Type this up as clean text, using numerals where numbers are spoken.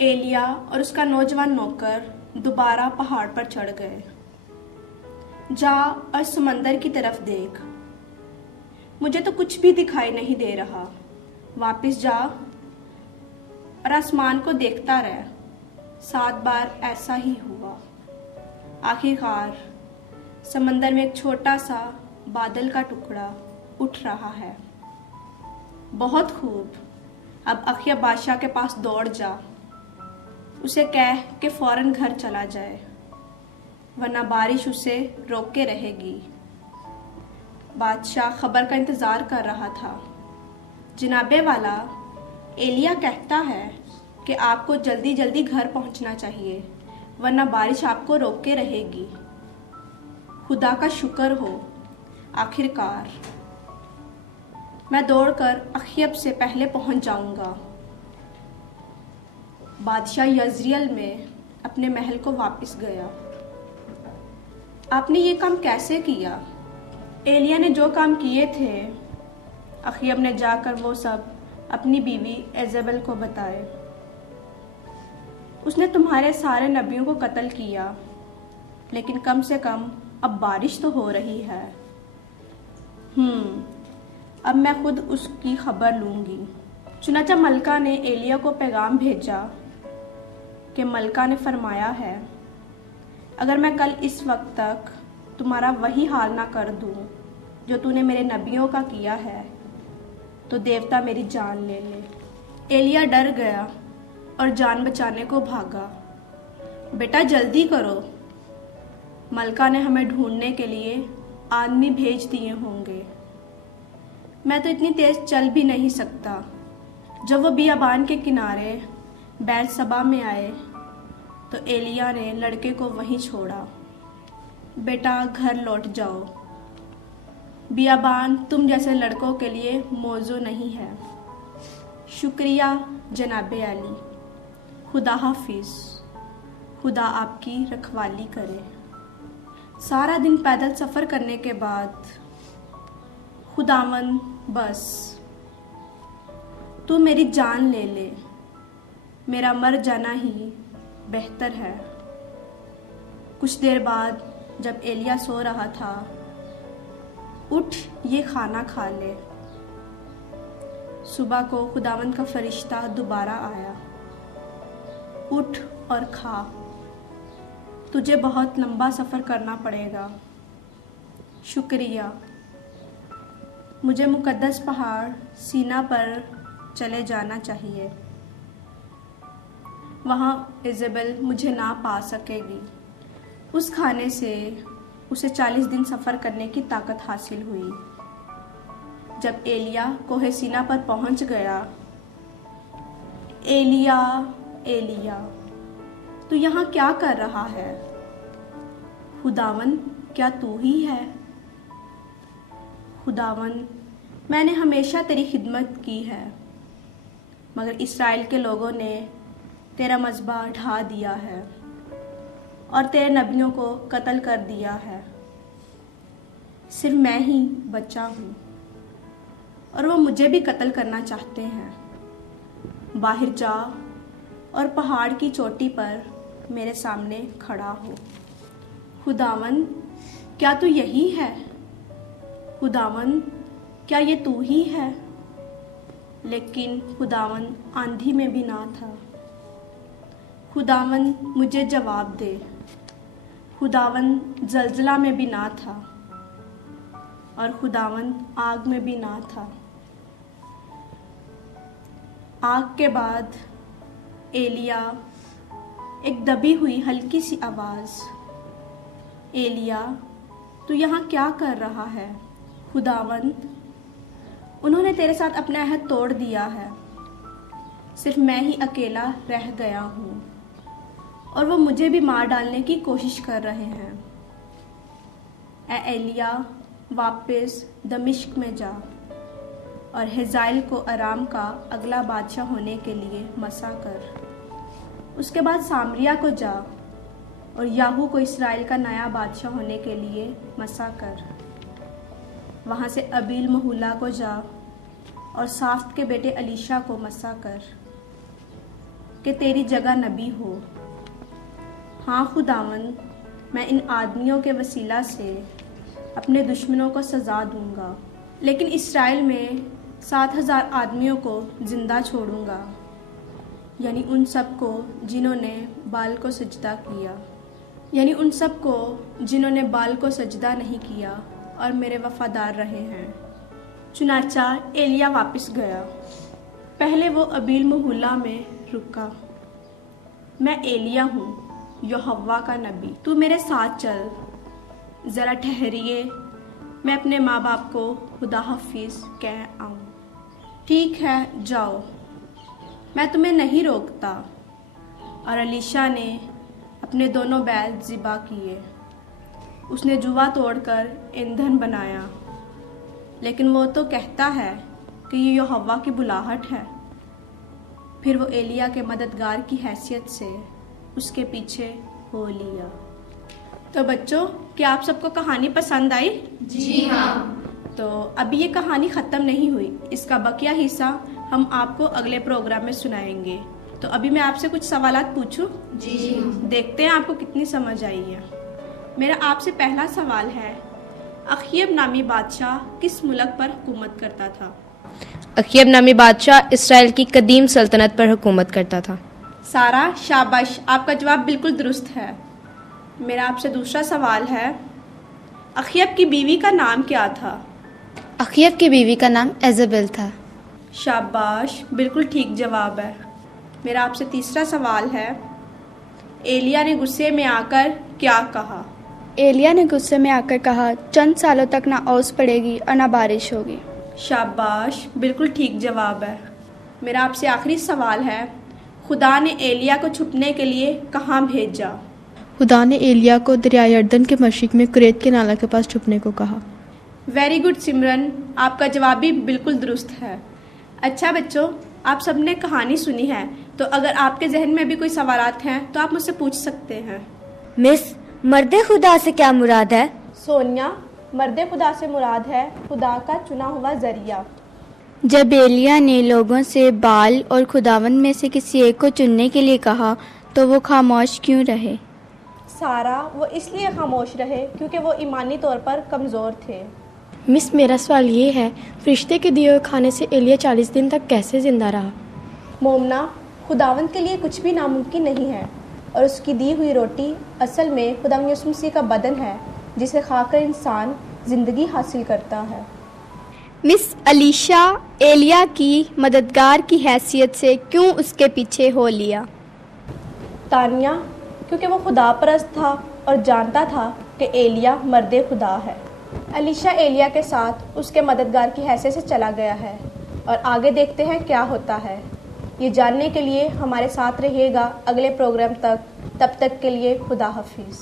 एलिया और उसका नौजवान नौकर दोबारा पहाड़ पर चढ़ गए। जा और समंदर की तरफ देख, मुझे तो कुछ भी दिखाई नहीं दे रहा। वापस जा और आसमान को देखता रह। 7 बार ऐसा ही हुआ। आखिरकार समंदर में एक छोटा सा बादल का टुकड़ा उठ रहा है। बहुत खूब, अब अखिया बादशाह के पास दौड़ जा। उसे कह कि फौरन घर चला जाए, वरना बारिश उसे रोके रहेगी। बादशाह खबर का इंतज़ार कर रहा था। जनाबे वाला, एलिया कहता है कि आपको जल्दी जल्दी घर पहुंचना चाहिए, वरना बारिश आपको रोके रहेगी। खुदा का शुक्र हो, आखिरकार मैं दौड़कर अखियब से पहले पहुंच जाऊंगा। बादशाह यज़रियल में अपने महल को वापस गया। आपने ये काम कैसे किया? एलिया ने जो काम किए थे, अखियब ने जाकर वो सब अपनी बीवी एजेबल को बताए। उसने तुम्हारे सारे नबियों को कत्ल किया, लेकिन कम से कम अब बारिश तो हो रही है। अब मैं खुद उसकी खबर लूँगी। चुनाचा मलका ने एलिया को पैगाम भेजा कि मलका ने फरमाया है, अगर मैं कल इस वक्त तक तुम्हारा वही हाल ना कर दूँ जो तूने मेरे नबियों का किया है, तो देवता मेरी जान ले ले। एलिया डर गया और जान बचाने को भागा। बेटा जल्दी करो, मलका ने हमें ढूंढने के लिए आदमी भेज दिए होंगे। मैं तो इतनी तेज चल भी नहीं सकता। जब वो बियाबान के किनारे बैरसबा में आए तो एलिया ने लड़के को वहीं छोड़ा। बेटा घर लौट जाओ, बियाबान तुम जैसे लड़कों के लिए मौजू नहीं है। शुक्रिया जनाबे अली, खुदा हाफिज, खुदा आपकी रखवाली करे। सारा दिन पैदल सफ़र करने के बाद, खुदावन बस तू मेरी जान ले ले, मेरा मर जाना ही बेहतर है। कुछ देर बाद जब एलिया सो रहा था, उठ ये खाना खा ले। सुबह को खुदावंद का फरिश्ता दोबारा आया, उठ और खा, तुझे बहुत लंबा सफ़र करना पड़ेगा। शुक्रिया, मुझे मुकद्दस पहाड़ सीना पर चले जाना चाहिए। वहाँ इज़ेबेल मुझे ना पा सकेगी। उस खाने से उसे 40 दिन सफ़र करने की ताकत हासिल हुई। जब एलिया कोहे सीना पर पहुँच गया, एलिया एलिया तू यहाँ क्या कर रहा है? खुदावन क्या तू ही है? खुदावन मैंने हमेशा तेरी खिदमत की है, मगर इस्राएल के लोगों ने तेरा मज़बा ढा दिया है और तेरे नबियों को कत्ल कर दिया है। सिर्फ मैं ही बचा हूँ और वो मुझे भी कत्ल करना चाहते हैं। बाहर जा और पहाड़ की चोटी पर मेरे सामने खड़ा हो। खुदावन क्या तू यही है? खुदावन क्या ये तू ही है? लेकिन खुदावन आंधी में भी ना था। खुदावन मुझे जवाब दे। खुदावन जलजला में भी ना था और खुदावन आग में भी ना था। आग के बाद एलिया, एक दबी हुई हल्की सी आवाज़, एलिया तू यहाँ क्या कर रहा है? खुदावंद उन्होंने तेरे साथ अपना अहद तोड़ दिया है, सिर्फ मैं ही अकेला रह गया हूँ और वो मुझे भी मार डालने की कोशिश कर रहे हैं। ए एलिया वापस दमिश्क में जा और हिज़ाइल को अराम का अगला बादशाह होने के लिए मसा कर। उसके बाद सामरिया को जा और याहू को इस्राएल का नया बादशाह होने के लिए मसा कर। वहाँ से अबील महूला को जा और साफ्त के बेटे अलीशा को मसा कर। कि तेरी जगह नबी हो। हाँ खुदावन, मैं इन आदमियों के वसीला से अपने दुश्मनों को सज़ा दूंगा, लेकिन इसराइल में 7,000 आदमियों को जिंदा छोड़ूंगा, यानी उन सब को जिन्होंने बाल को सजदा किया, यानी उन सब को जिन्होंने बाल को सजदा नहीं किया और मेरे वफादार रहे हैं। चुनाचा एलिया वापस गया। पहले वो अबील महूला में रुका। मैं एलिया हूँ, यहोवा का नबी, तू मेरे साथ चल। ज़रा ठहरिए, मैं अपने माँ बाप को खुदा हाफिज़ कह आऊँ। ठीक है, जाओ, मैं तुम्हें नहीं रोकता। और अलीशा ने अपने दोनों बैल ज़िबा किए। उसने जुआ तोड़कर ईंधन बनाया, लेकिन वो तो कहता है कि ये यहोवा की बुलाहट है। फिर वो एलिया के मददगार की हैसियत से उसके पीछे हो लिया। तो बच्चों, क्या आप सबको कहानी पसंद आई? जी हाँ। तो अभी ये कहानी ख़त्म नहीं हुई, इसका बकिया हिस्सा हम आपको अगले प्रोग्राम में सुनाएंगे। तो अभी मैं आपसे कुछ सवालात पूछूं? जी। देखते हैं आपको कितनी समझ आई है। मेरा आपसे पहला सवाल है, अखयब नामी बादशाह किस मुल्क पर हुकूमत करता था? अखयब नामी बादशाह इसराइल की कदीम सल्तनत पर हुकूमत करता था। सारा, शाबाश, आपका जवाब बिल्कुल दुरुस्त है। मेरा आपसे दूसरा सवाल है, अखयब की बीवी का नाम क्या था? अखयब की बीवी का नाम एजेबेल था। शाबाश, बिल्कुल ठीक जवाब है। मेरा आपसे तीसरा सवाल है, एलिया ने गुस्से में आकर क्या कहा? एलिया ने गुस्से में आकर कहा, चंद सालों तक ना ओस पड़ेगी और ना बारिश होगी। शाबाश, बिल्कुल ठीक जवाब है। मेरा आपसे आखिरी सवाल है, खुदा ने एलिया को छुपने के लिए कहाँ भेजा? खुदा ने एलिया को दरिया यरदन के मशरिक में कुरैत के नाला के पास छुपने को कहा। वेरी गुड सिमरन, आपका जवाब भी बिल्कुल दुरुस्त है। अच्छा बच्चों, आप सबने कहानी सुनी है, तो अगर आपके जहन में भी कोई सवालात हैं तो आप मुझसे पूछ सकते हैं। मिस, मर्दे खुदा से क्या मुराद है? सोनिया, मर्दे खुदा से मुराद है खुदा का चुना हुआ जरिया। जब एलिया ने लोगों से बाल और खुदावंद में से किसी एक को चुनने के लिए कहा तो वो खामोश क्यों रहे? सारा, वो इसलिए खामोश रहे क्योंकि वो ईमानी तौर पर कमज़ोर थे। मिस, मेरा सवाल ये है, फरिश्ते के दिए हुए खाने से एलिया 40 दिन तक कैसे जिंदा रहा? मोमना, खुदावंद के लिए कुछ भी नामुमकिन नहीं है, और उसकी दी हुई रोटी असल में खुदावंद यीशु मसीह का बदन है, जिसे खाकर इंसान ज़िंदगी हासिल करता है। मिस अलीशा एलिया की मददगार की हैसियत से क्यों उसके पीछे हो लिया? तानिया, क्योंकि वो खुदा परस्त था और जानता था कि एलिया मर्दे खुदा है। अलीशा एलिया के साथ उसके मददगार की हैसियत से चला गया है, और आगे देखते हैं क्या होता है। ये जानने के लिए हमारे साथ रहिएगा अगले प्रोग्राम तक। तब तक के लिए खुदा हाफिज़।